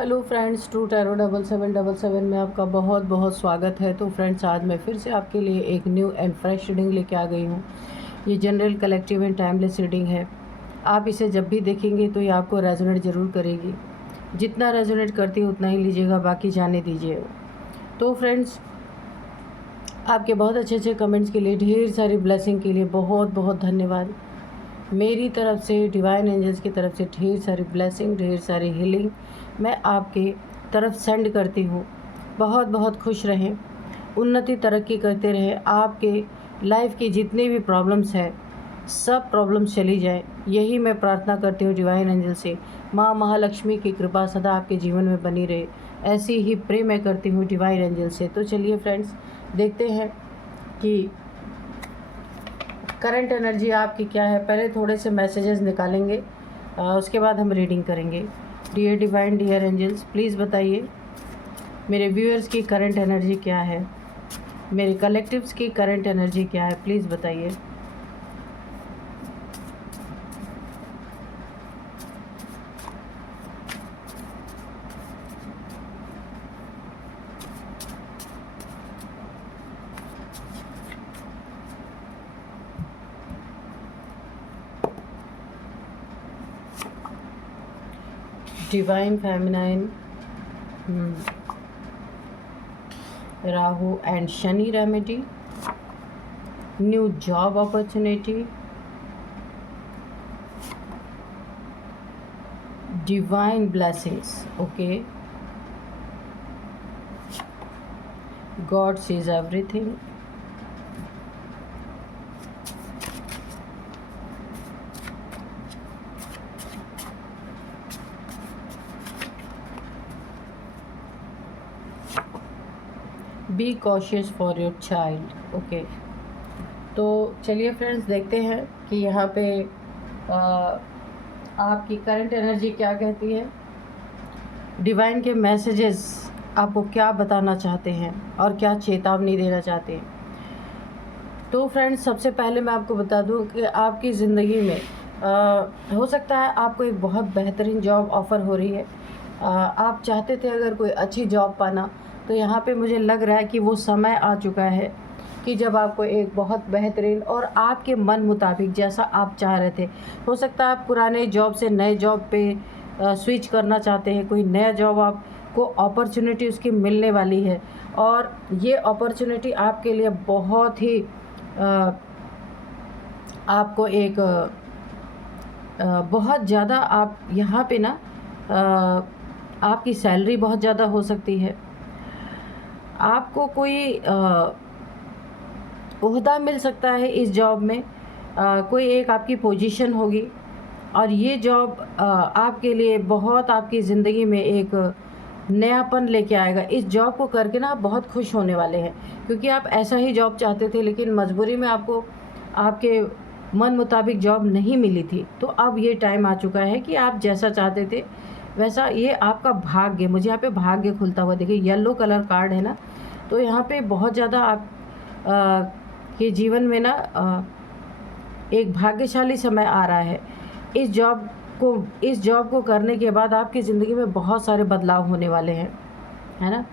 Hello friends, true tarot 7777 में आपका बहुत बहुत स्वागत है। तो फ्रेंड्स, आज मैं फिर से आपके लिए एक न्यू एंड फ्रेश रीडिंग लेके आ गई हूँ। ये general, collective and timeless reading है। आप इसे जब भी देखेंगे तो ये आपको रेजोनेट ज़रूर करेगी। जितना रेजोनेट करती है उतना ही लीजिएगा, बाकी जाने दीजिए। तो फ्रेंड्स, आपके बहुत अच्छे अच्छे कमेंट्स के लिए, ढेर सारी ब्लेसिंग के लिए बहुत बहुत धन्यवाद। मेरी तरफ से, डिवाइन एंजल्स की तरफ से ढेर सारी ब्लेसिंग, ढेर सारी हीलिंग मैं आपके तरफ सेंड करती हूँ। बहुत बहुत खुश रहें, उन्नति तरक्की करते रहें। आपके लाइफ की जितनी भी प्रॉब्लम्स है, सब प्रॉब्लम्स चली जाए, यही मैं प्रार्थना करती हूँ डिवाइन एंजल से। माँ महालक्ष्मी की कृपा सदा आपके जीवन में बनी रहे, ऐसी ही प्रे मैं करती हूँ डिवाइन एंजल से। तो चलिए फ्रेंड्स, देखते हैं कि करंट एनर्जी आपकी क्या है। पहले थोड़े से मैसेजेस निकालेंगे, उसके बाद हम रीडिंग करेंगे। Dear divine, dear angels, please बताइए मेरे व्यूअर्स की करंट एनर्जी क्या है, मेरे कलेक्टिव्स की करंट एनर्जी क्या है, प्लीज़ बताइए। Divine feminine, Rahu and Shani remedy, new job opportunity, divine blessings, okay, God sees everything, be cautious for your child, okay. तो चलिए फ्रेंड्स, देखते हैं कि यहाँ पे आपकी करंट एनर्जी क्या कहती है, डिवाइन के मैसेजेस आपको क्या बताना चाहते हैं और क्या चेतावनी देना चाहते हैं। तो फ्रेंड्स, सबसे पहले मैं आपको बता दूं कि आपकी ज़िंदगी में हो सकता है आपको एक बहुत बेहतरीन जॉब ऑफ़र हो रही है। आप चाहते थे अगर कोई अच्छी जॉब पाना, तो यहाँ पे मुझे लग रहा है कि वो समय आ चुका है कि जब आपको एक बहुत बेहतरीन और आपके मन मुताबिक जैसा आप चाह रहे थे। हो सकता है आप पुराने जॉब से नए जॉब पे स्विच करना चाहते हैं, कोई नया जॉब आपको अपॉर्चुनिटी उसकी मिलने वाली है, और ये अपॉर्चुनिटी आपके लिए बहुत ही आपको एक बहुत ज़्यादा, आप यहाँ पे ना आपकी सैलरी बहुत ज़्यादा हो सकती है, आपको कोई ओहदा मिल सकता है इस जॉब में, कोई एक आपकी पोजीशन होगी, और ये जॉब आपके लिए बहुत आपकी ज़िंदगी में एक नयापन लेके आएगा। इस जॉब को करके ना आप बहुत खुश होने वाले हैं, क्योंकि आप ऐसा ही जॉब चाहते थे, लेकिन मजबूरी में आपको आपके मन मुताबिक जॉब नहीं मिली थी। तो अब ये टाइम आ चुका है कि आप जैसा चाहते थे वैसा, ये आपका भाग्य, मुझे यहाँ पे भाग्य खुलता हुआ देखिए, येलो कलर कार्ड है ना। तो यहाँ पे बहुत ज़्यादा आप के जीवन में ना एक भाग्यशाली समय आ रहा है। इस जॉब को करने के बाद आपकी ज़िंदगी में बहुत सारे बदलाव होने वाले हैं, है ना।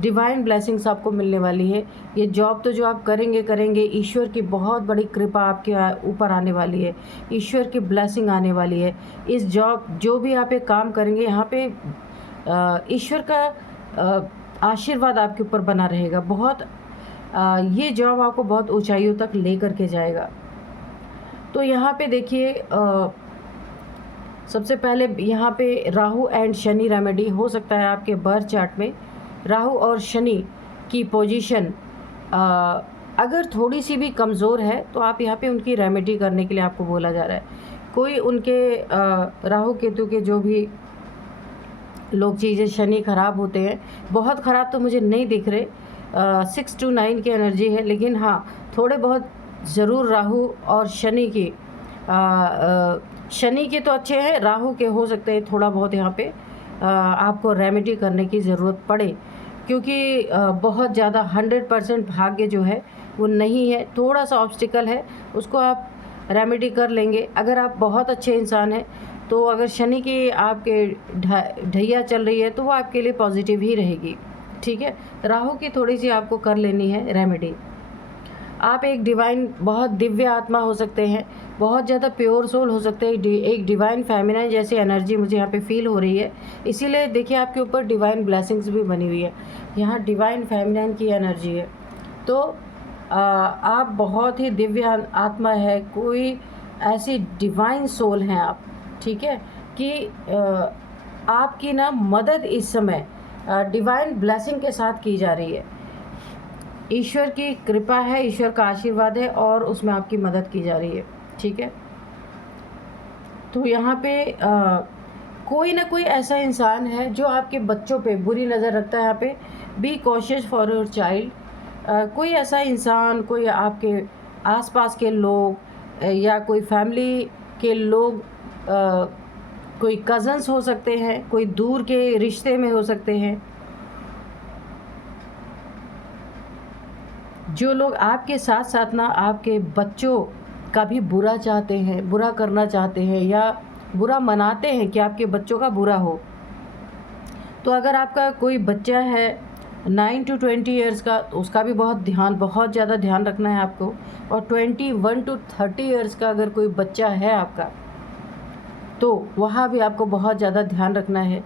डिवाइन ब्लेसिंग्स आपको मिलने वाली है। ये जॉब तो जो आप करेंगे, ईश्वर की बहुत बड़ी कृपा आपके ऊपर आने वाली है, ईश्वर की ब्लेसिंग आने वाली है। इस जॉब, जो भी आप एक काम करेंगे, यहाँ पे ईश्वर का आशीर्वाद आपके ऊपर बना रहेगा। बहुत ये जॉब आपको बहुत ऊंचाइयों तक ले करके जाएगा। तो यहाँ पे देखिए, सबसे पहले यहाँ पे राहु एंड शनि रेमेडी हो सकता है आपके बर्थ चार्ट में राहु और शनि की पोजीशन अगर थोड़ी सी भी कमज़ोर है, तो आप यहाँ पे उनकी रेमेडी करने के लिए आपको बोला जा रहा है। कोई उनके राहु केतु के जो भी लोग चीज़ें शनि ख़राब होते हैं, बहुत ख़राब तो मुझे नहीं दिख रहे, 6 to 9 की एनर्जी है, लेकिन हाँ थोड़े बहुत ज़रूर राहु और शनि की, शनि के तो अच्छे हैं, राहु के हो सकते हैं थोड़ा बहुत यहाँ पे आपको रेमेडी करने की ज़रूरत पड़े, क्योंकि बहुत ज़्यादा 100% भाग्य जो है वो नहीं है, थोड़ा सा ऑब्स्टिकल है, उसको आप रेमेडी कर लेंगे। अगर आप बहुत अच्छे इंसान हैं तो अगर शनि की आपके ढैया चल रही है तो वो आपके लिए पॉजिटिव ही रहेगी, ठीक है। राहु की थोड़ी सी आपको कर लेनी है रेमेडी। आप एक डिवाइन, बहुत दिव्य आत्मा हो सकते हैं, बहुत ज़्यादा प्योर सोल हो सकते हैं, एक डिवाइन फेमिनाइन जैसी एनर्जी मुझे यहाँ पे फील हो रही है। इसीलिए देखिए आपके ऊपर डिवाइन ब्लेसिंग्स भी बनी हुई है, यहाँ डिवाइन फेमिनाइन की एनर्जी है। तो आप बहुत ही दिव्य आत्मा है, कोई ऐसी डिवाइन सोल हैं आप, ठीक है, कि आपकी ना मदद इस समय डिवाइन ब्लेसिंग के साथ की जा रही है। ईश्वर की कृपा है, ईश्वर का आशीर्वाद है और उसमें आपकी मदद की जा रही है, ठीक है। तो यहाँ पे कोई ना कोई ऐसा इंसान है जो आपके बच्चों पे बुरी नज़र रखता है। यहाँ पे be cautious for your child. कोई ऐसा इंसान, कोई आपके आसपास के लोग या कोई फैमिली के लोग, कोई कज़न्स हो सकते हैं, कोई दूर के रिश्ते में हो सकते हैं, जो लोग आपके साथ साथ ना आपके बच्चों का भी बुरा चाहते हैं, बुरा करना चाहते हैं या बुरा मनाते हैं कि आपके बच्चों का बुरा हो। तो अगर आपका कोई बच्चा है 9 to 20 ईयर्स का, उसका भी बहुत ज़्यादा ध्यान रखना है आपको। और 21 to 30 ईयर्स का अगर कोई बच्चा है आपका, तो वहाँ भी आपको बहुत ज़्यादा ध्यान रखना है।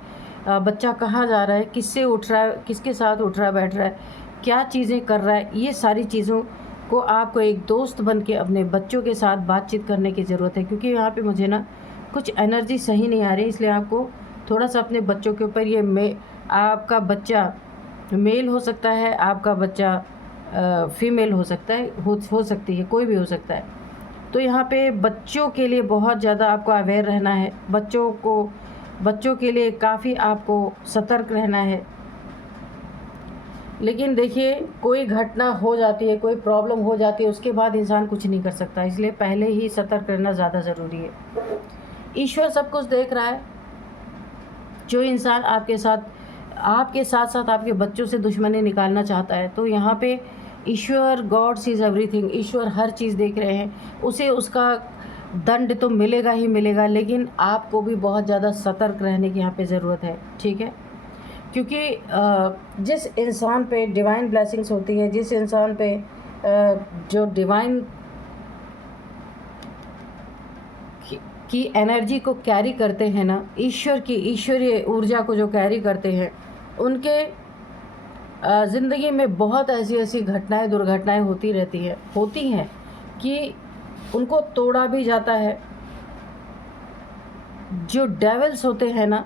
बच्चा कहाँ जा रहा है, किससे उठ रहा है, किसके साथ उठ रहा है, बैठ रहा है, क्या चीज़ें कर रहा है, ये सारी चीज़ों को आपको एक दोस्त बन के अपने बच्चों के साथ बातचीत करने की ज़रूरत है। क्योंकि यहाँ पे मुझे ना कुछ एनर्जी सही नहीं आ रही, इसलिए आपको थोड़ा सा अपने बच्चों के ऊपर आपका बच्चा मेल हो सकता है, आपका बच्चा फीमेल हो सकता है, हो सकती है, कोई भी हो सकता है। तो यहाँ पे बच्चों के लिए बहुत ज़्यादा आपको अवेयर रहना है, बच्चों के लिए काफ़ी आपको सतर्क रहना है। लेकिन देखिए, कोई घटना हो जाती है, कोई प्रॉब्लम हो जाती है, उसके बाद इंसान कुछ नहीं कर सकता, इसलिए पहले ही सतर्क रहना ज़्यादा ज़रूरी है। ईश्वर सब कुछ देख रहा है। जो इंसान आपके साथ साथ आपके बच्चों से दुश्मनी निकालना चाहता है, तो यहाँ पे ईश्वर, गॉड सीज एवरीथिंग, ईश्वर हर चीज़ देख रहे हैं। उसे उसका दंड तो मिलेगा ही मिलेगा, लेकिन आपको भी बहुत ज़्यादा सतर्क रहने की यहाँ पे ज़रूरत है, ठीक है। क्योंकि जिस इंसान पे डिवाइन ब्लेसिंग्स होती है, जिस इंसान पे जो डिवाइन की एनर्जी को कैरी करते हैं ना, ईश्वरीय ऊर्जा को जो कैरी करते हैं, उनके ज़िंदगी में बहुत ऐसी घटनाएं, दुर्घटनाएं होती हैं कि उनको तोड़ा भी जाता है। जो डेविल्स होते हैं ना,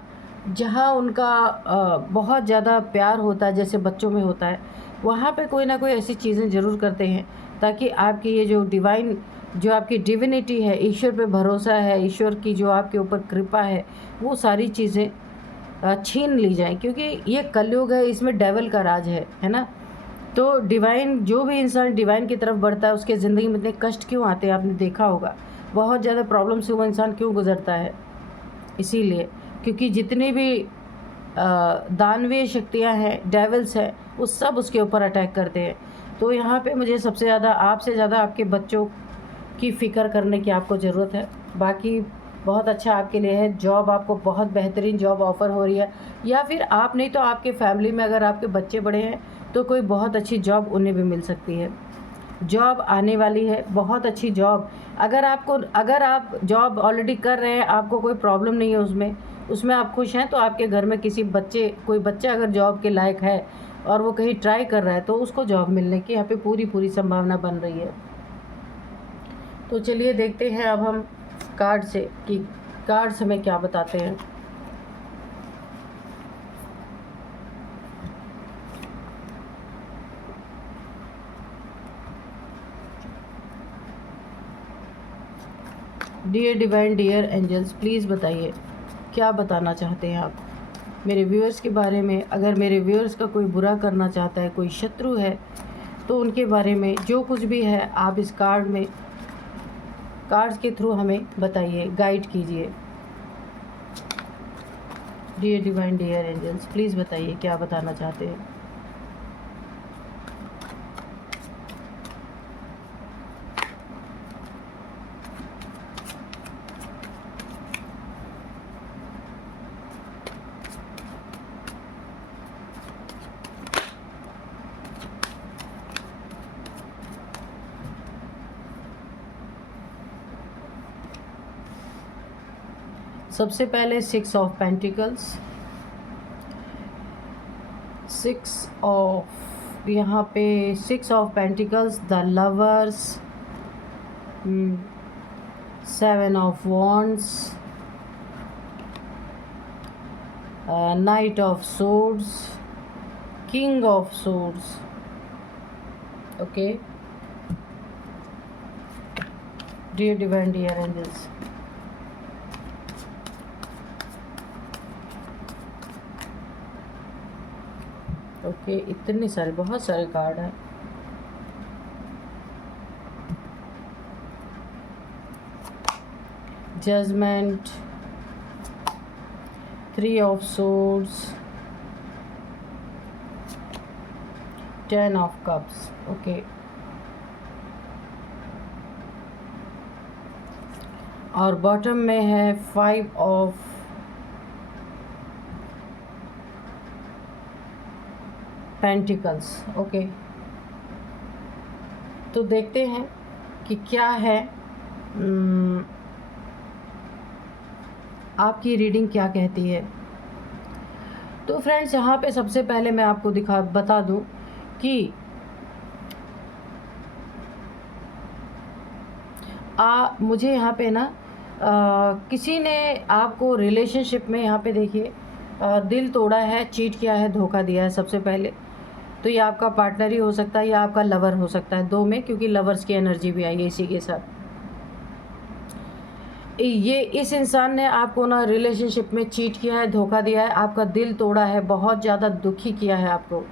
जहाँ उनका बहुत ज़्यादा प्यार होता है, जैसे बच्चों में होता है, वहाँ पे कोई ना कोई ऐसी चीज़ें ज़रूर करते हैं ताकि आपकी ये जो आपकी डिविनिटी है, ईश्वर पे भरोसा है, ईश्वर की जो आपके ऊपर कृपा है, वो सारी चीज़ें छीन ली जाएं। क्योंकि ये कलयुग है, इसमें डेविल का राज है ना। तो जो भी इंसान डिवाइन की तरफ बढ़ता है, उसके ज़िंदगी में इतने कष्ट क्यों आते हैं, आपने देखा होगा, बहुत ज़्यादा प्रॉब्लम से वो इंसान क्यों गुजरता है। इसीलिए क्योंकि जितनी भी दानवीय शक्तियाँ हैं, डेविल्स हैं, वो सब उसके ऊपर अटैक करते हैं। तो यहाँ पे मुझे सबसे ज़्यादा, आपसे ज़्यादा आपके बच्चों की फ़िक्र करने की आपको ज़रूरत है। बाकी बहुत अच्छा आपके लिए है, जॉब आपको बहुत बेहतरीन जॉब ऑफ़र हो रही है, या फिर आप नहीं तो आपके फैमिली में अगर आपके बच्चे बड़े हैं तो कोई बहुत अच्छी जॉब उन्हें भी मिल सकती है। जॉब आने वाली है, बहुत अच्छी जॉब। अगर आप जॉब ऑलरेडी कर रहे हैं, आपको कोई प्रॉब्लम नहीं है उसमें आप खुश हैं, तो आपके घर में कोई बच्चा अगर जॉब के लायक है और वो कहीं ट्राई कर रहा है, तो उसको जॉब मिलने की यहाँ पे पूरी संभावना बन रही है। तो चलिए देखते हैं अब हम कार्ड से कि कार्ड्स हमें क्या बताते हैं। Dear divine, dear angels, please बताइए क्या बताना चाहते हैं आप मेरे व्यूअर्स के बारे में। अगर मेरे व्यूअर्स का कोई बुरा करना चाहता है, कोई शत्रु है, तो उनके बारे में जो कुछ भी है आप इस कार्ड्स के थ्रू हमें बताइए, गाइड कीजिए। Dear divine, dear angels, please बताइए क्या बताना चाहते हैं। सबसे पहले 6 ऑफ पेंटिकल्स, 6 ऑफ, यहाँ पे 6 of pentacles, the lovers, 7 of wands, knight of swords, king of swords. Okay, dear divine dear angels, okay, इतने सारे, बहुत सारे कार्ड हैं। Judgement, 3 of swords, 10 of cups. Okay, और बॉटम में है 5 ऑफ पेंटिकल्स। ओके, तो देखते हैं कि क्या है, आपकी रीडिंग क्या कहती है। तो फ्रेंड्स, यहाँ पे सबसे पहले मैं आपको बता दूं कि मुझे यहाँ पे ना किसी ने आपको रिलेशनशिप में, यहाँ पे देखिए, दिल तोड़ा है, चीट किया है, धोखा दिया है। सबसे पहले तो ये आपका पार्टनर ही हो सकता है या आपका लवर हो सकता है, दो में, क्योंकि लवर्स की एनर्जी भी आई है इसी के साथ। ये इस इंसान ने आपको ना रिलेशनशिप में चीट किया है, धोखा दिया है, आपका दिल तोड़ा है, बहुत ज़्यादा दुखी किया है आपको।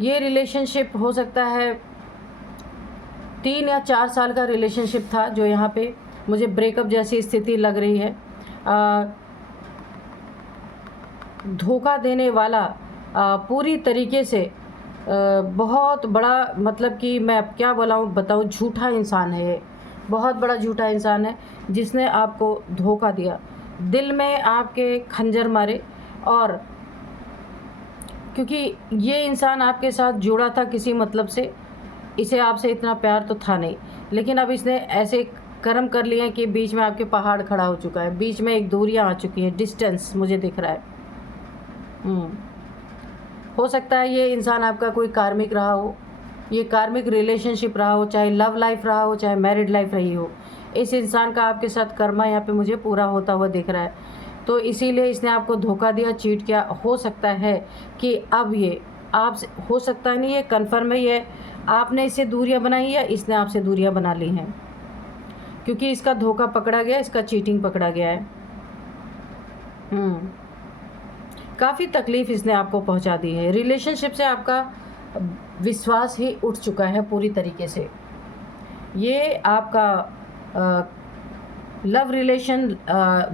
ये रिलेशनशिप हो सकता है 3 या 4 साल का रिलेशनशिप था, जो यहाँ पे मुझे ब्रेकअप जैसी स्थिति लग रही है। धोखा देने वाला पूरी तरीके से बहुत बड़ा, मतलब कि मैं क्या बताऊँ, झूठा इंसान है ये, बहुत बड़ा झूठा इंसान है जिसने आपको धोखा दिया, दिल में आपके खंजर मारे। और क्योंकि ये इंसान आपके साथ जुड़ा था किसी मतलब से, इसे आपसे इतना प्यार तो था नहीं, लेकिन अब इसने ऐसे कर्म कर लिए हैं कि बीच में आपके पहाड़ खड़ा हो चुका है, बीच में एक दूरियां आ चुकी हैं, डिस्टेंस मुझे दिख रहा है। हो सकता है ये इंसान आपका कोई कार्मिक रहा हो, ये कार्मिक रिलेशनशिप रहा हो, चाहे लव लाइफ रहा हो, चाहे मैरिड लाइफ रही हो। इस इंसान का आपके साथ कर्मा यहाँ पे मुझे पूरा होता हुआ दिख रहा है, तो इसीलिए इसने आपको धोखा दिया, चीट किया। हो सकता है कि अब ये आपसे, हो सकता है नहीं, ये कन्फर्म है, ये आपने इससे दूरियां बनाई या इसने आपसे दूरियां बना ली हैं, क्योंकि इसका धोखा पकड़ा गया, इसका चीटिंग पकड़ा गया है। काफ़ी तकलीफ़ इसने आपको पहुंचा दी है। रिलेशनशिप से आपका विश्वास ही उठ चुका है पूरी तरीके से। ये आपका लव रिलेशन,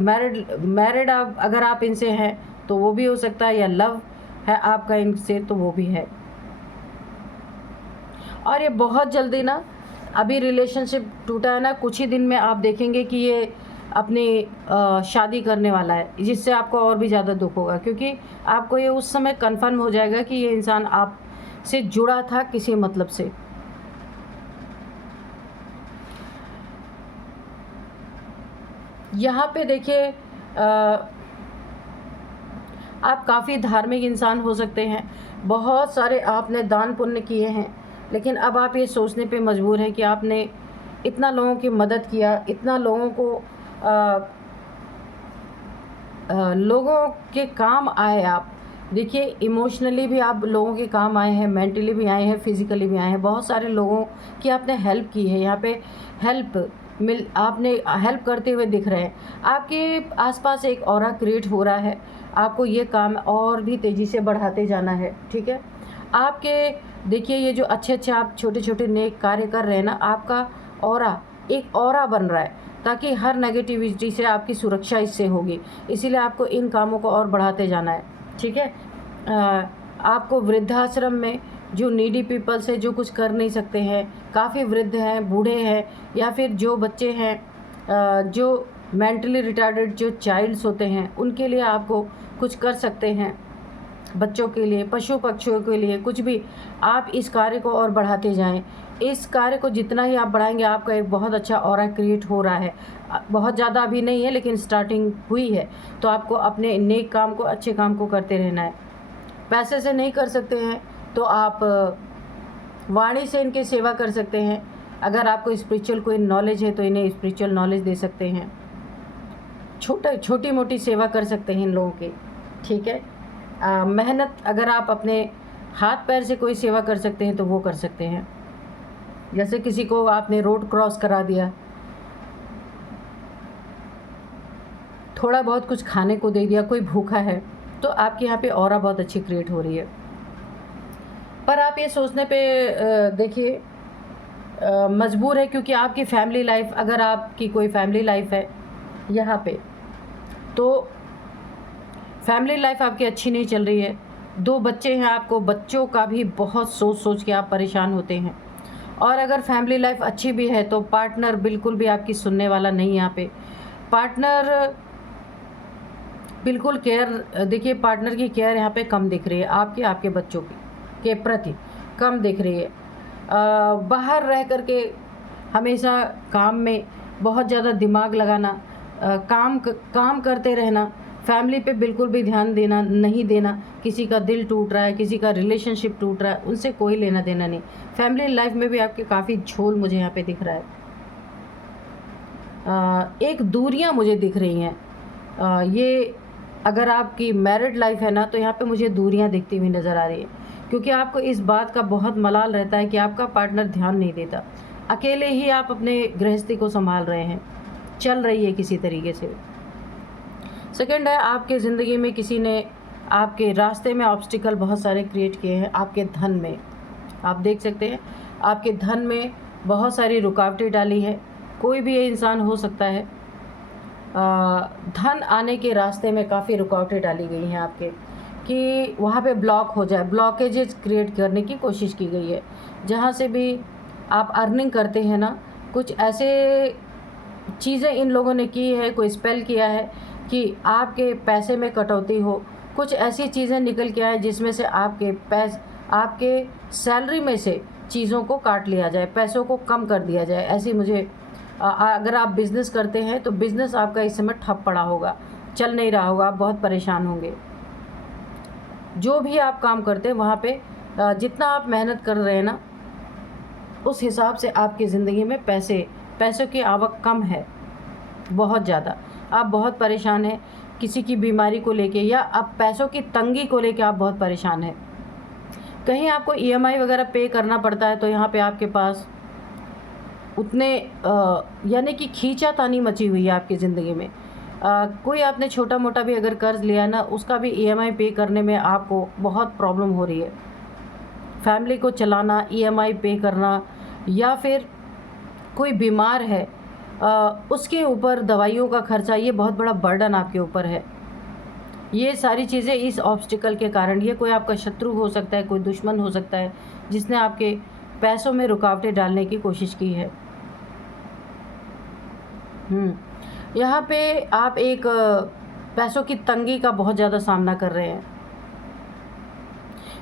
मैरिड अगर आप इनसे हैं तो वो भी हो सकता है, या लव है आपका इनसे तो वो भी है। और ये बहुत जल्दी ना, अभी रिलेशनशिप टूटा है ना, कुछ ही दिन में आप देखेंगे कि ये अपनी शादी करने वाला है, जिससे आपको और भी ज़्यादा दुख होगा, क्योंकि आपको ये उस समय कंफर्म हो जाएगा कि ये इंसान आपसे जुड़ा था किसी मतलब से। यहाँ पे देखिए, आप काफ़ी धार्मिक इंसान हो सकते हैं, बहुत सारे आपने दान पुण्य किए हैं, लेकिन अब आप ये सोचने पे मजबूर हैं कि आपने इतना लोगों की मदद किया, इतना लोगों को लोगों के काम आए आप। देखिए, इमोशनली भी आप लोगों के काम आए हैं, मेंटली भी आए हैं, फिज़िकली भी आए हैं। बहुत सारे लोगों की आपने हेल्प की है, यहाँ पे आपने हेल्प करते हुए दिख रहे हैं। आपके आसपास एक ऑरा क्रिएट हो रहा है, आपको ये काम और भी तेज़ी से बढ़ाते जाना है, ठीक है। आपके देखिए, ये जो अच्छे आप छोटे छोटे नेक कार्य कर रहे हैं ना, आपका ऑरा एक ऑरा बन रहा है, ताकि हर नेगेटिविटी से आपकी सुरक्षा इससे होगी। इसीलिए आपको इन कामों को और बढ़ाते जाना है, ठीक है। आपको वृद्धाश्रम में जो नीडी पीपल्स है, जो कुछ कर नहीं सकते हैं, काफ़ी वृद्ध हैं, बूढ़े हैं, या फिर जो बच्चे हैं जो मेंटली रिटार्डेड जो चाइल्ड्स होते हैं, उनके लिए आपको कुछ कर सकते हैं। बच्चों के लिए, पशु पक्षियों के लिए, कुछ भी आप इस कार्य को और बढ़ाते जाएं। इस कार्य को जितना ही आप बढ़ाएंगे, आपका एक बहुत अच्छा ऑरा क्रिएट हो रहा है। बहुत ज़्यादा अभी नहीं है, लेकिन स्टार्टिंग हुई है। तो आपको अपने नेक काम को, अच्छे काम को करते रहना है। पैसे से नहीं कर सकते हैं तो आप वाणी से इनकी सेवा कर सकते हैं। अगर आपको स्पिरिचुअल कोई नॉलेज है तो इन्हें स्पिरिचुअल नॉलेज दे सकते हैं। छोटी मोटी सेवा कर सकते हैं इन लोगों की, ठीक है। मेहनत, अगर आप अपने हाथ पैर से कोई सेवा कर सकते हैं तो वो कर सकते हैं। जैसे किसी को आपने रोड क्रॉस करा दिया, थोड़ा बहुत कुछ खाने को दे दिया, कोई भूखा है, तो आपके यहाँ पे ऑरा बहुत अच्छी क्रिएट हो रही है। पर आप ये सोचने पे देखिए मजबूर है, क्योंकि आपकी फैमिली लाइफ, अगर आपकी कोई फैमिली लाइफ है यहाँ पे, तो फैमिली लाइफ आपकी अच्छी नहीं चल रही है। 2 बच्चे हैं आपको, बच्चों का भी बहुत सोच सोच के आप परेशान होते हैं। और अगर फैमिली लाइफ अच्छी भी है तो पार्टनर बिल्कुल भी आपकी सुनने वाला नहीं। यहाँ पे पार्टनर बिल्कुल केयर, देखिए पार्टनर की केयर यहाँ पे कम दिख रही है, आपके बच्चों के प्रति कम दिख रही है। बाहर रह कर के हमेशा काम में बहुत ज़्यादा दिमाग लगाना, काम करते रहना, फैमिली पे बिल्कुल भी ध्यान देना नहीं देना। किसी का दिल टूट रहा है, किसी का रिलेशनशिप टूट रहा है, उनसे कोई लेना देना नहीं। फैमिली लाइफ में भी आपके काफ़ी झोल मुझे यहाँ पे दिख रहा है। एक दूरियाँ मुझे दिख रही हैं। ये अगर आपकी मैरिड लाइफ है ना, तो यहाँ पे मुझे दूरियाँ दिखती हुई नज़र आ रही है, क्योंकि आपको इस बात का बहुत मलाल रहता है कि आपका पार्टनर ध्यान नहीं देता। अकेले ही आप अपने गृहस्थी को संभाल रहे हैं, चल रही है किसी तरीके से। सेकंड है, आपके ज़िंदगी में किसी ने आपके रास्ते में ऑब्स्टिकल बहुत सारे क्रिएट किए हैं। आपके धन में आप देख सकते हैं, आपके धन में बहुत सारी रुकावटें डाली है। कोई भी ये इंसान हो सकता है। धन आने के रास्ते में काफ़ी रुकावटें डाली गई हैं आपके, कि वहाँ पे ब्लॉक हो जाए, ब्लॉकेजेस क्रिएट करने की कोशिश की गई है। जहाँ से भी आप अर्निंग करते हैं ना, कुछ ऐसे चीज़ें इन लोगों ने की है, कोई स्पेल किया है कि आपके पैसे में कटौती हो। कुछ ऐसी चीज़ें निकल के आए जिसमें से आपके सैलरी में से चीज़ों को काट लिया जाए, पैसों को कम कर दिया जाए। ऐसी मुझे अगर आप बिज़नेस करते हैं तो बिज़नेस आपका इस समय ठप पड़ा होगा, चल नहीं रहा होगा, आप बहुत परेशान होंगे। जो भी आप काम करते हैं वहाँ पे जितना आप मेहनत कर रहे हैं ना, उस हिसाब से आपकी ज़िंदगी में पैसों की आवक कम है, बहुत ज़्यादा। आप बहुत परेशान हैं किसी की बीमारी को लेके, या अब पैसों की तंगी को लेके आप बहुत परेशान हैं। कहीं आपको EMI वगैरह पे करना पड़ता है, तो यहाँ पे आपके पास उतने यानी कि खींचातानी मची हुई है आपकी ज़िंदगी में। कोई आपने छोटा मोटा भी अगर कर्ज़ लिया ना, उसका भी EMI पे करने में आपको बहुत प्रॉब्लम हो रही है। फैमिली को चलाना, EMI पे करना, या फिर कोई बीमार है उसके ऊपर दवाइयों का खर्चा, ये बहुत बड़ा बर्डन आपके ऊपर है। ये सारी चीज़ें इस ऑब्स्टिकल के कारण, ये कोई आपका शत्रु हो सकता है, कोई दुश्मन हो सकता है, जिसने आपके पैसों में रुकावटें डालने की कोशिश की है। यहाँ पे आप एक पैसों की तंगी का बहुत ज़्यादा सामना कर रहे हैं।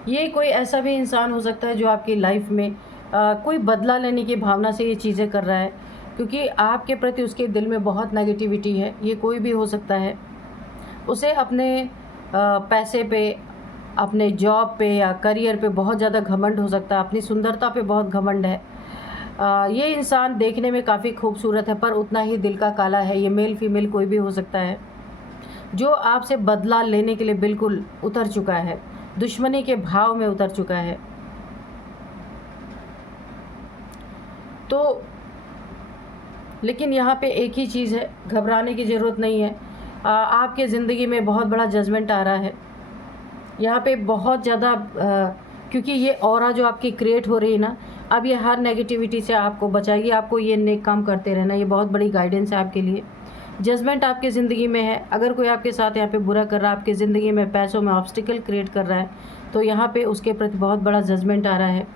ये कोई ऐसा भी इंसान हो सकता है जो आपकी लाइफ में कोई बदला लेने की भावना से ये चीज़ें कर रहा है, क्योंकि आपके प्रति उसके दिल में बहुत नेगेटिविटी है। ये कोई भी हो सकता है। उसे अपने पैसे पे, अपने जॉब पे या करियर पे बहुत ज़्यादा घमंड हो सकता है, अपनी सुंदरता पे बहुत घमंड है। ये इंसान देखने में काफ़ी खूबसूरत है, पर उतना ही दिल का काला है। ये मेल फीमेल कोई भी हो सकता है, जो आपसे बदला लेने के लिए बिल्कुल उतर चुका है, दुश्मनी के भाव में उतर चुका है। तो लेकिन यहाँ पे एक ही चीज़ है, घबराने की ज़रूरत नहीं है। आपके ज़िंदगी में बहुत बड़ा जजमेंट आ रहा है यहाँ पे, बहुत ज़्यादा, क्योंकि ये ऑरा जो आपकी क्रिएट हो रही है ना, अब ये हर नेगेटिविटी से आपको बचाएगी। आपको ये नेक काम करते रहना, ये बहुत बड़ी गाइडेंस है आपके लिए। जजमेंट आपकी ज़िंदगी में है। अगर कोई आपके साथ यहाँ पे बुरा कर रहा है, आपकी ज़िंदगी में पैसों में ऑब्स्टिकल क्रिएट कर रहा है, तो यहाँ पे उसके प्रति बहुत बड़ा जजमेंट आ रहा है।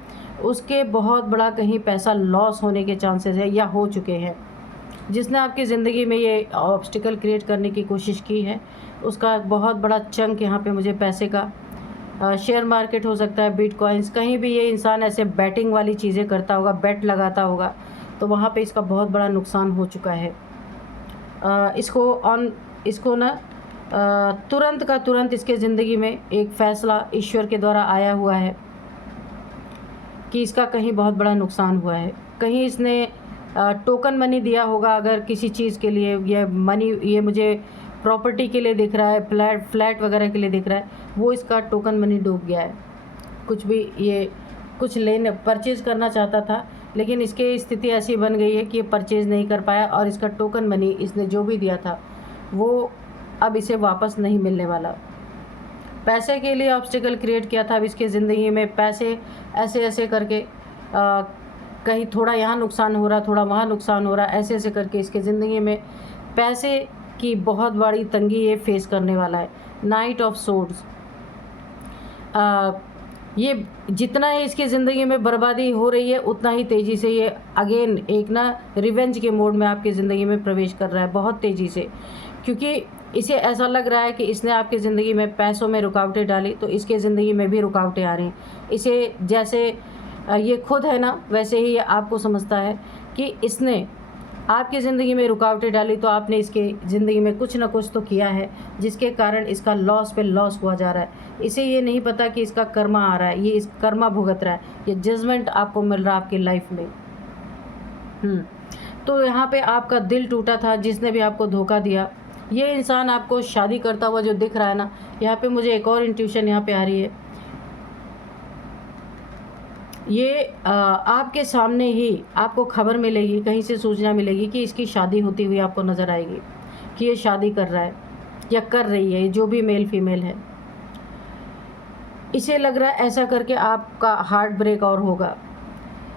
उसके बहुत बड़ा कहीं पैसा लॉस होने के चांसेस है या हो चुके हैं। जिसने आपकी ज़िंदगी में ये ऑब्स्टिकल क्रिएट करने की कोशिश की है, उसका बहुत बड़ा चंक यहाँ पे मुझे पैसे का शेयर मार्केट हो सकता है, बिटकॉइंस, कहीं भी ये इंसान ऐसे बैटिंग वाली चीज़ें करता होगा, बेट लगाता होगा, तो वहाँ पे इसका बहुत बड़ा नुकसान हो चुका है। इसको ना तुरंत का तुरंत इसके ज़िंदगी में एक फ़ैसला ईश्वर के द्वारा आया हुआ है कि इसका कहीं बहुत बड़ा नुकसान हुआ है। कहीं इसने टोकन मनी दिया होगा अगर किसी चीज़ के लिए, ये मनी ये मुझे प्रॉपर्टी के लिए दिख रहा है, फ्लैट वगैरह के लिए दिख रहा है, वो इसका टोकन मनी डूब गया है। कुछ भी ये कुछ परचेज़ करना चाहता था, लेकिन इसकी स्थिति ऐसी बन गई है कि ये परचेज़ नहीं कर पाया और इसका टोकन मनी इसने जो भी दिया था वो अब इसे वापस नहीं मिलने वाला। पैसे के लिए ऑब्स्टिकल क्रिएट किया था, अब इसके ज़िंदगी में पैसे ऐसे ऐसे करके कहीं थोड़ा यहाँ नुकसान हो रहा, थोड़ा वहाँ नुकसान हो रहा, ऐसे ऐसे करके इसके ज़िंदगी में पैसे की बहुत बड़ी तंगी ये फेस करने वाला है। नाइट ऑफ सोर्ड्स, ये जितना ही इसकी ज़िंदगी में बर्बादी हो रही है, उतना ही तेज़ी से ये अगेन एक ना रिवेंज के मोड में आपकी ज़िंदगी में प्रवेश कर रहा है, बहुत तेज़ी से, क्योंकि इसे ऐसा लग रहा है कि इसने आपकी ज़िंदगी में पैसों में रुकावटें डाली, तो इसके ज़िंदगी में भी रुकावटें आ रही हैं। इसे जैसे ये खुद है ना, वैसे ही ये आपको समझता है कि इसने आपकी ज़िंदगी में रुकावटें डाली, तो आपने इसके ज़िंदगी में कुछ ना कुछ तो किया है, जिसके कारण इसका लॉस पे लॉस हुआ जा रहा है। इसे ये नहीं पता कि इसका कर्मा आ रहा है, ये इस कर्मा भुगत रहा है, ये जजमेंट आपको मिल रहा है आपकी लाइफ में। तो यहाँ पे आपका दिल टूटा था, जिसने भी आपको धोखा दिया। ये इंसान आपको शादी करता हुआ जो दिख रहा है ना, यहाँ पे मुझे एक और इंट्यूशन यहाँ पे आ रही है। ये आपके सामने ही आपको खबर मिलेगी, कहीं से सूचना मिलेगी कि इसकी शादी होती हुई आपको नज़र आएगी, कि ये शादी कर रहा है या कर रही है, जो भी मेल फीमेल है। इसे लग रहा है ऐसा करके आपका हार्ट ब्रेक और होगा,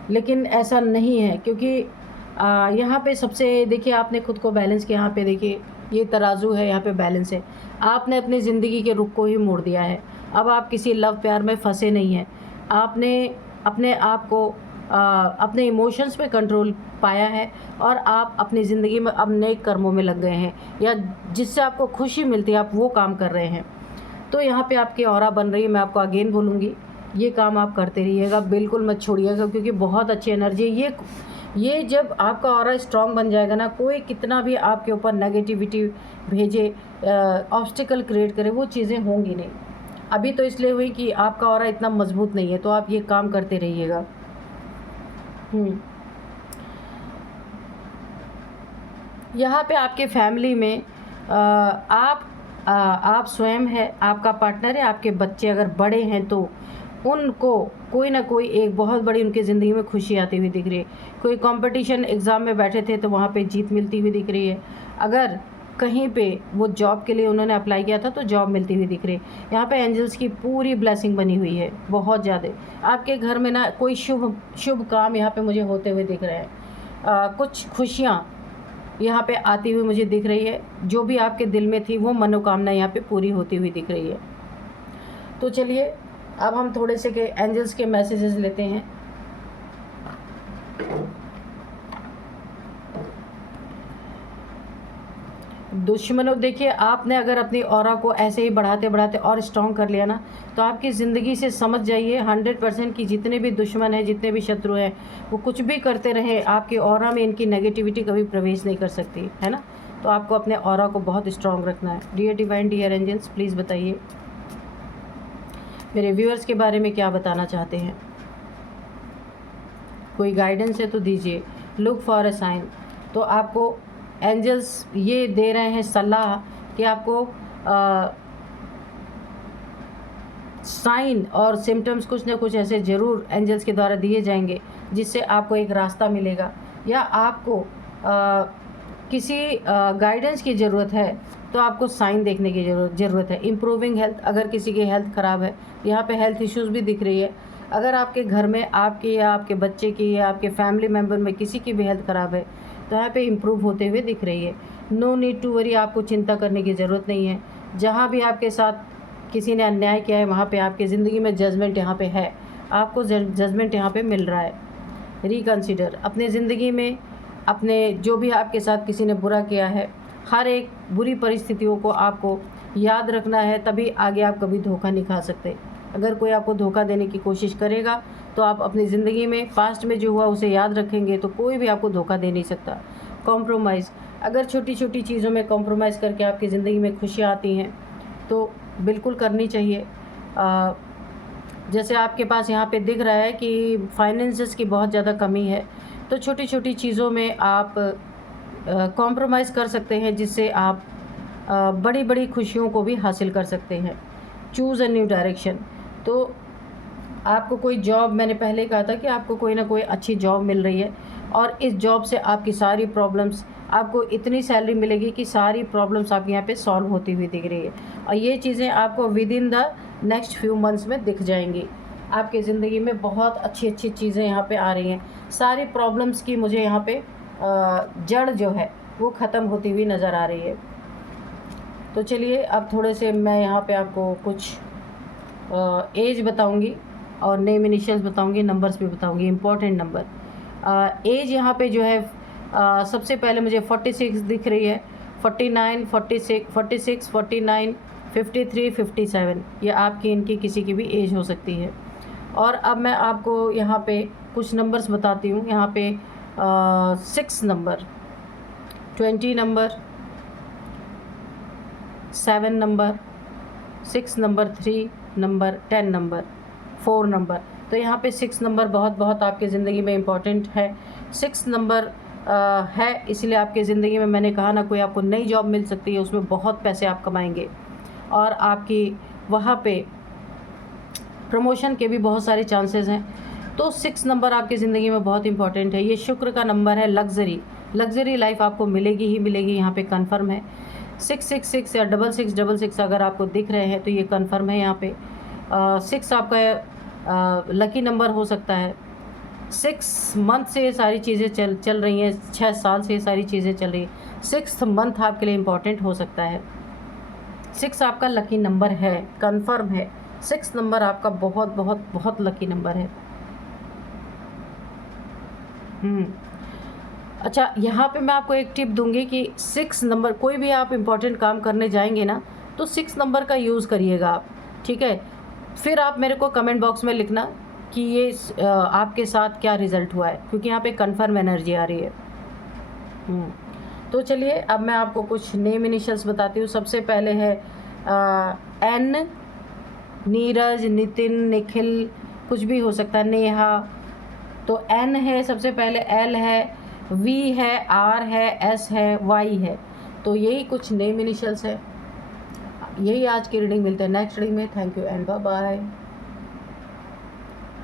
लेकिन ऐसा नहीं है, क्योंकि यहाँ पे सबसे देखिए, आपने खुद को बैलेंस किया। यहाँ पे देखिए, ये तराजू है, यहाँ पे बैलेंस है। आपने अपनी ज़िंदगी के रुख को ही मोड़ दिया है। अब आप किसी लव प्यार में फंसे नहीं हैं। आपने अपने आप को अपने इमोशंस पे कंट्रोल पाया है और आप अपनी ज़िंदगी में अब नए कर्मों में लग गए हैं, या जिससे आपको खुशी मिलती है आप वो काम कर रहे हैं। तो यहाँ पे आपकी ऑरा बन रही है। मैं आपको अगेन बोलूँगी, ये काम आप करते रहिएगा, बिल्कुल मत छोड़िएगा, क्योंकि बहुत अच्छी एनर्जी है। ये जब आपका ऑरा स्ट्रॉन्ग बन जाएगा ना, कोई कितना भी आपके ऊपर नेगेटिविटी भेजे, ऑब्स्टिकल क्रिएट करे, वो चीज़ें होंगी नहीं। अभी तो इसलिए हुई कि आपका ऑरा इतना मजबूत नहीं है, तो आप ये काम करते रहिएगा। यहाँ पे आपके फैमिली में आप स्वयं है, आपका पार्टनर है, आपके बच्चे अगर बड़े हैं तो उनको कोई ना कोई एक बहुत बड़ी उनकी ज़िंदगी में खुशी आती हुई दिख रही है। कोई कंपटीशन एग्ज़ाम में बैठे थे तो वहाँ पे जीत मिलती हुई दिख रही है। अगर कहीं पे वो जॉब के लिए उन्होंने अप्लाई किया था तो जॉब मिलती हुई दिख रही है। यहाँ पे एंजल्स की पूरी ब्लेसिंग बनी हुई है, बहुत ज़्यादा। आपके घर में ना कोई शुभ काम यहाँ पे मुझे होते हुए दिख रहे हैं। कुछ खुशियाँ यहाँ पे आती हुई मुझे दिख रही है। जो भी आपके दिल में थी वो मनोकामना यहाँ पे पूरी होती हुई दिख रही है। तो चलिए अब हम थोड़े से के एंजल्स के मैसेजेस लेते हैं। दुश्मनों, देखिए आपने अगर अपनी ऑरा को ऐसे ही बढ़ाते बढ़ाते और स्ट्रॉन्ग कर लिया ना, तो आपकी ज़िंदगी से समझ जाइए 100% कि जितने भी दुश्मन हैं, जितने भी शत्रु हैं, वो कुछ भी करते रहे, आपकी ऑरा में इनकी नेगेटिविटी कभी प्रवेश नहीं कर सकती है ना। तो आपको अपने ऑरा को बहुत स्ट्रॉन्ग रखना है। Dear divine, dear angels, please बताइए मेरे व्यूअर्स के बारे में क्या बताना चाहते हैं। कोई गाइडेंस है तो दीजिए। Look for a sign. तो आपको एंजल्स ये दे रहे हैं सलाह कि आपको साइन और सिम्टम्स कुछ ना कुछ ऐसे ज़रूर एंजल्स के द्वारा दिए जाएंगे, जिससे आपको एक रास्ता मिलेगा, या आपको किसी गाइडेंस की ज़रूरत है तो आपको साइन देखने की ज़रूरत है। इम्प्रूविंग हेल्थ, अगर किसी की हेल्थ ख़राब है, यहाँ पे हेल्थ इश्यूज़ भी दिख रही है। अगर आपके घर में आपकी या आपके बच्चे की या आपके फैमिली मेम्बर में किसी की भी हेल्थ ख़राब है, तो यहाँ पे इम्प्रूव होते हुए दिख रही है। नो नीड टू वरी, आपको चिंता करने की ज़रूरत नहीं है। जहाँ भी आपके साथ किसी ने अन्याय किया है, वहाँ पे आपकी ज़िंदगी में जजमेंट यहाँ पे है, आपको जजमेंट यहाँ पे मिल रहा है। रिकन्सिडर, अपने ज़िंदगी में अपने जो भी आपके साथ किसी ने बुरा किया है, हर एक बुरी परिस्थितियों को आपको याद रखना है, तभी आगे आप कभी धोखा नहीं खा सकते। अगर कोई आपको धोखा देने की कोशिश करेगा तो आप अपनी ज़िंदगी में पास्ट में जो हुआ उसे याद रखेंगे तो कोई भी आपको धोखा दे नहीं सकता। कॉम्प्रोमाइज़, अगर छोटी छोटी चीज़ों में कॉम्प्रोमाइज़ करके आपकी ज़िंदगी में खुशियाँ आती हैं तो बिल्कुल करनी चाहिए। जैसे आपके पास यहाँ पे दिख रहा है कि फाइनेंसेस की बहुत ज़्यादा कमी है, तो छोटी छोटी चीज़ों में आप कॉम्प्रोमाइज़ कर सकते हैं, जिससे आप बड़ी बड़ी खुशियों को भी हासिल कर सकते हैं। चूज़ अ न्यू डायरेक्शन, तो आपको कोई जॉब, मैंने पहले कहा था कि आपको कोई ना कोई अच्छी जॉब मिल रही है और इस जॉब से आपकी सारी प्रॉब्लम्स, आपको इतनी सैलरी मिलेगी कि सारी प्रॉब्लम्स आपके यहाँ पे सॉल्व होती हुई दिख रही है और ये चीज़ें आपको with in the next few months में दिख जाएंगी। आपकी ज़िंदगी में बहुत अच्छी अच्छी चीज़ें यहाँ पे आ रही हैं। सारी प्रॉब्लम्स की मुझे यहाँ पे जड़ जो है वो ख़त्म होती हुई नज़र आ रही है। तो चलिए अब थोड़े से मैं यहाँ पे आपको कुछ एज बताऊँगी और नेम इनिशियल्स बताऊँगी, नंबर्स भी बताऊँगी, इम्पॉर्टेंट नंबर। एज यहाँ पे जो है सबसे पहले मुझे 46 दिख रही है, 49, 46, 49, 53, 57, ये आपकी इनकी किसी की भी एज हो सकती है। और अब मैं आपको यहाँ पे कुछ नंबर्स बताती हूँ। यहाँ पे 6 number, 20 number, 7 number, 6 number, 3 number, 10 number, 4 number. तो यहाँ पे 6 नंबर बहुत बहुत आपकी ज़िंदगी में इम्पॉर्टेंट है। 6 नंबर है, इसलिए आपकी ज़िंदगी में मैंने कहा ना, कोई आपको नई जॉब मिल सकती है, उसमें बहुत पैसे आप कमाएंगे और आपकी वहाँ पे प्रमोशन के भी बहुत सारे चांसेस हैं। तो 6 नंबर आपकी ज़िंदगी में बहुत इंपॉर्टेंट है। ये शुक्र का नंबर है। लग्जरी लाइफ आपको मिलेगी ही मिलेगी, यहाँ पे कंफर्म है। 666 या 6666 अगर आपको दिख रहे हैं तो ये कंफर्म है। यहाँ पे 6 आपका लकी नंबर हो सकता है। 6 मंथ से ये सारी चीज़ें चल रही हैं, 6 साल से ये सारी चीज़ें चल रही हैं। 6th मंथ आपके लिए इम्पॉर्टेंट हो सकता है। 6 आपका लकी नंबर है, कंफर्म है। 6 नंबर आपका बहुत बहुत बहुत लकी नंबर है। अच्छा, यहाँ पे मैं आपको एक टिप दूंगी कि 6 नंबर, कोई भी आप इम्पोर्टेंट काम करने जाएंगे ना तो 6 नंबर का यूज़ करिएगा आप, ठीक है। फिर आप मेरे को कमेंट बॉक्स में लिखना कि ये आपके साथ क्या रिज़ल्ट हुआ है, क्योंकि यहाँ पे कंफर्म एनर्जी आ रही है। तो चलिए अब मैं आपको कुछ नेम इनिशियल्स बताती हूँ। सबसे पहले है एन, नीरज, नितिन, निखिल, कुछ भी हो सकता है, नेहा। तो एन है सबसे पहले, एल है, वी है, आर है, एस है, वाई है। तो यही कुछ नेम इनिशियल्स है। यही आज की रीडिंग, मिलते हैं नेक्स्ट रीडिंग में। Thank you and bye bye.